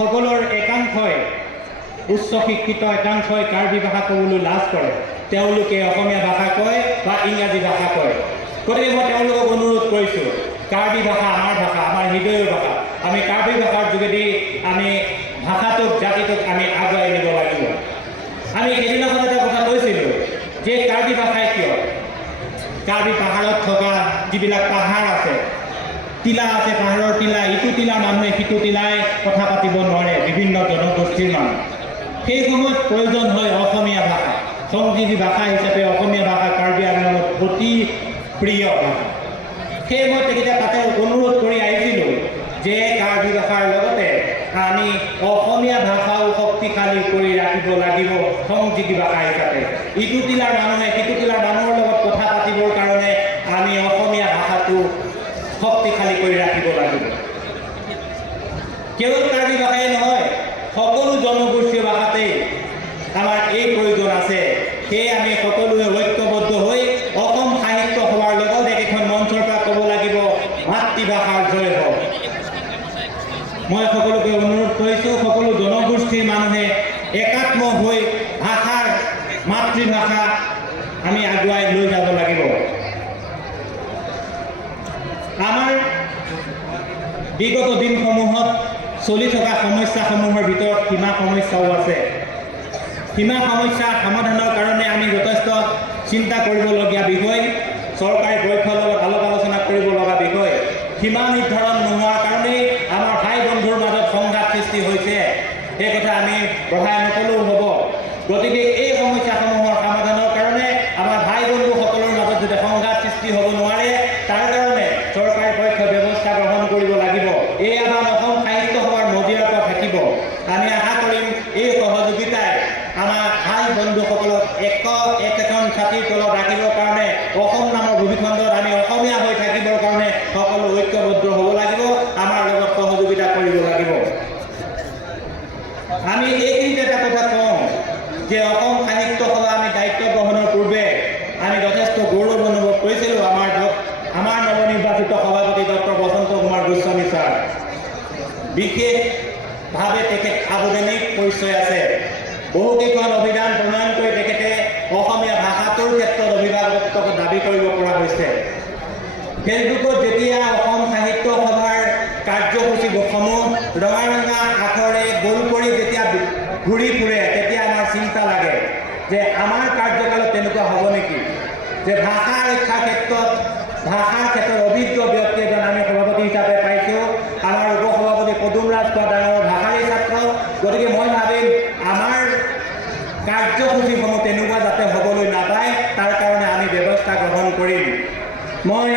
সকলৰ একাংশই উচ্চ শিক্ষিত একাংশই কাৰ্বি ভাষা ক'বলৈ লাজ কৰে। তেওঁলোকে অসমীয়া ভাষা কয় বা ইংৰাজী ভাষা কয়। গতিকে মই তেওঁলোকক অনুৰোধ কৰিছোঁ, কাৰ্বি ভাষা আমাৰ হৃদয়ৰ ভাষা। আমি কাৰ্বি ভাষাৰ যোগেদি আমি ভাষাটোক জাতিটোক আমি আগুৱাই নিব লাগিব। আমি সেইদিনাখন এটা কথা কৈছিলোঁ যে কাৰ্বি ভাষাই কিয়, কাৰ্বি পাহাৰত থকা যিবিলাক পাহাৰ আছে, টিলা আছে, পাহাৰৰ টিলা, ইটো টিলাৰ মানুহে সিটো টিলাই কথা পাতিব নোৱাৰে, বিভিন্ন জনগোষ্ঠীৰ মানুহ। সেই সময়ত প্ৰয়োজন হয় অসমীয়া ভাষা। সংযোগী ভাষা হিচাপে অসমীয়া ভাষা কাৰ্বি আংলঙত অতি প্ৰিয় ভাষা। সেয়ে মই তেখেতে তাতে অনুৰোধ কৰি আহিছিলোঁ যে কাৰ্বি ভাষাৰ লগতে আমি অসমীয়া ভাষাও শক্তিশালী কৰি ৰাখিব লাগিব সংযোগী ভাষা হিচাপে। ইটো টিলাৰ মানুহে সিটো টিলাৰ মানুহৰ লগত কথা পাতিবৰ কাৰণে আমি অসমীয়া ভাষাটো শক্তিশালী কৰি ৰাখিব লাগিব। কেৱল কাৰ্বি ভাষাই নহয়, সকলো জনগোষ্ঠীয় ভাষাতেই আমাৰ এই প্ৰয়োজন আছে। সেয়ে আমি সকলোৱে ঐক্যবদ্ধ হৈ অসম সাহিত্য সভাৰ লগত একেখন মঞ্চৰ পৰা ক'ব লাগিব, মাতৃভাষাৰ জয় হওক। মই সকলোকে অনুৰোধ কৰিছোঁ, সকলো জনগোষ্ঠীৰ মানুহে একাত্ম হৈ ভাষাৰ মাতৃভাষা আমি আগুৱাই লৈ যাব লাগিব। আমাৰ বিগত দিনসমূহত চলি থকা সমস্যাসমূহৰ ভিতৰত সীমা সমস্যাও আছে। সীমা সমস্যা সমাধানৰ কাৰণে আমি যথেষ্ট চিন্তা কৰিবলগীয়া বিষয়, চৰকাৰী পক্ষৰ লগত আলাপ আলোচনা কৰিব লগা বিষয়। সীমা নিৰ্ধাৰণ নোহোৱাৰ কাৰণেই আমাৰ ভাই বন্ধুৰ মাজত সংঘাত সৃষ্টি হৈছে। সেই কথা আমি বঢ়াই নকলেও হ'ব। গতিকে এই সমস্যাসমূহৰ সমাধানৰ কাৰণে আমাৰ ভাই বন্ধুসকলৰ মাজত যাতে সংঘাত সৃষ্টি হ'ব নোৱাৰে, তাৰ কাৰণে চৰকাৰী পক্ষই ব্যৱস্থা গ্ৰহণ কৰিব লাগিব। এই আমাৰ অসম সাহিত্য সভাৰ মজিয়াৰ পৰা থাকিব। আমি আশা কৰিম এই সহযোগিতাই আমাৰ ভাই বন্ধুসকলক এখন ছাতিৰ তলত ৰাখিবৰ কাৰণে, অসম নামৰ ভূমিখণ্ডত আমি অসমীয়া হৈ থাকিবৰ কাৰণে সকলো ঐক্যবদ্ধ হ'ব লাগিব, আমাৰ লগত সহযোগিতা কৰিব লাগিব। আমি এইখিনিতে এটা কথা কওঁ যে অসম সাহিত্য সভা আমি দায়িত্ব গ্ৰহণৰ পূৰ্বে আমি যথেষ্ট গৌৰৱ অনুভৱ কৰিছিলোঁ। আমাৰ নৱনিৰ্বাচিত সভাপতি ডক্টৰ বসন্ত কুমাৰ গোস্বামী ছাৰ, বিশেষভাৱে তেখেত সাৰ্বজনীন পৰিচয় আছে। বহুকেইখন অভিধান প্ৰণয়ন কৰি তেখেতে অসমীয়া ভাষাটোৰ ক্ষেত্ৰত অভিভাৱকত্ব দাবী কৰিব পৰা হৈছে। ফেচবুকত যেতিয়া অসম সাহিত্য সভাৰ কাৰ্যসূচীসমূহ ৰঙা ৰঙা আখৰে গোল কৰি যেতিয়া ঘূৰি ফুৰে, তেতিয়া আমাৰ চিন্তা লাগে যে আমাৰ কাৰ্যকালত তেনেকুৱা হ'ব নেকি, যে ভাষা ৰক্ষাৰ ক্ষেত্ৰত অভিজ্ঞ ব্যক্তি এজন আমি সভাপতি হিচাপে পাইছোঁ। আমাৰ উপসভাপতি পদুম ৰাজ ডাঙৰ ভাষাৰী ছাত্ৰ। গতিকে মই ভাবিম আমাৰ কাৰ্যসূচীসমূহ তেনেকুৱা যাতে হ'বলৈ নাপায়, তাৰ কাৰণে আমি ব্যৱস্থা গ্ৰহণ কৰিম। মই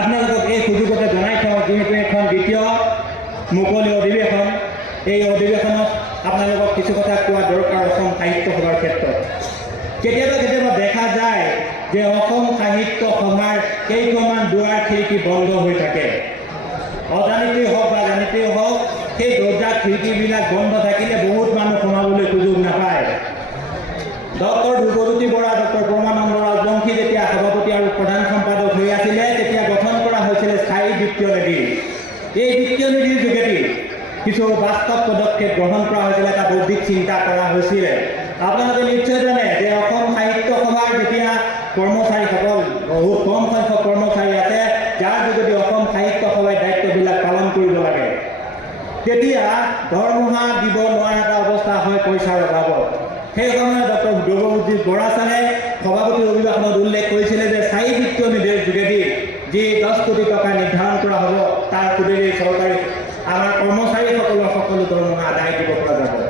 আপোনালোকক এই সুযোগতে জনাই থওঁ, যিহেতু এখন দ্বিতীয় মুকলি অধিৱেশন, এই অধিৱেশনত আপোনালোকক কিছু কথা কোৱা দৰকাৰ অসম সাহিত্য সভাৰ ক্ষেত্ৰত। কেতিয়াবা দেখা যায় যে অসম সাহিত্য সভাৰ কেইখনমান দুৱাৰ খিৰিকী বন্ধ হৈ থাকে। অজানিতেই হওক বা জানিতেই হওক, সেই দৰ্জা খিৰিকীবিলাক বন্ধ থাকিলে বহুত মানুহ সোমাবলৈ সুযোগ নাপায়। ডক্টৰ ধ্ৰুৱজ্যোতি বৰা, ডক্টৰ পৰমানন্দ ৰাজবংশী যেতিয়া সভাপতি আৰু প্ৰধান সম্পাদক হৈ আছিলে, তেতিয়া গঠন কৰা হৈছিলে স্থায়ী বিত্তীয় নিধি। এই বিত্তীয় নিধিৰ যোগেদি কিছু বাস্তৱ পদক্ষেপ গ্ৰহণ কৰা হৈছিলে, এটা বৌদ্ধিক চিন্তা কৰা হৈছিলে। আপোনালোকে নিশ্চয় জানে যে অসম সাহিত্য সভাৰ যেতিয়া কৰ্মচাৰীসকল বহুত কম সংখ্যক কৰ্মচাৰী আছে, যাৰ যোগেদি অসম সাহিত্য সভাই দায়িত্ববিলাক পালন কৰিব লাগে, তেতিয়া দৰমহা দিব নোৱাৰা এটা অৱস্থা হয় পইচাৰ অভাৱত। সেই সময়ত ডক্টৰ ধ্ৰুৱজ্যোতি বৰা ছাৰে সভাপতিৰ অভিভাষণত উল্লেখ কৰিছিলে যে স্থায়ী বিত্তীয় নিধিৰ যোগেদি যি 10 কোটি টকা নিৰ্ধাৰণ কৰা হ'ব, তাৰ সুবিধে চৰকাৰী আমাৰ কৰ্মচাৰীসকলৰ সকলো দৰমহা আদায় দিব পৰা যাব।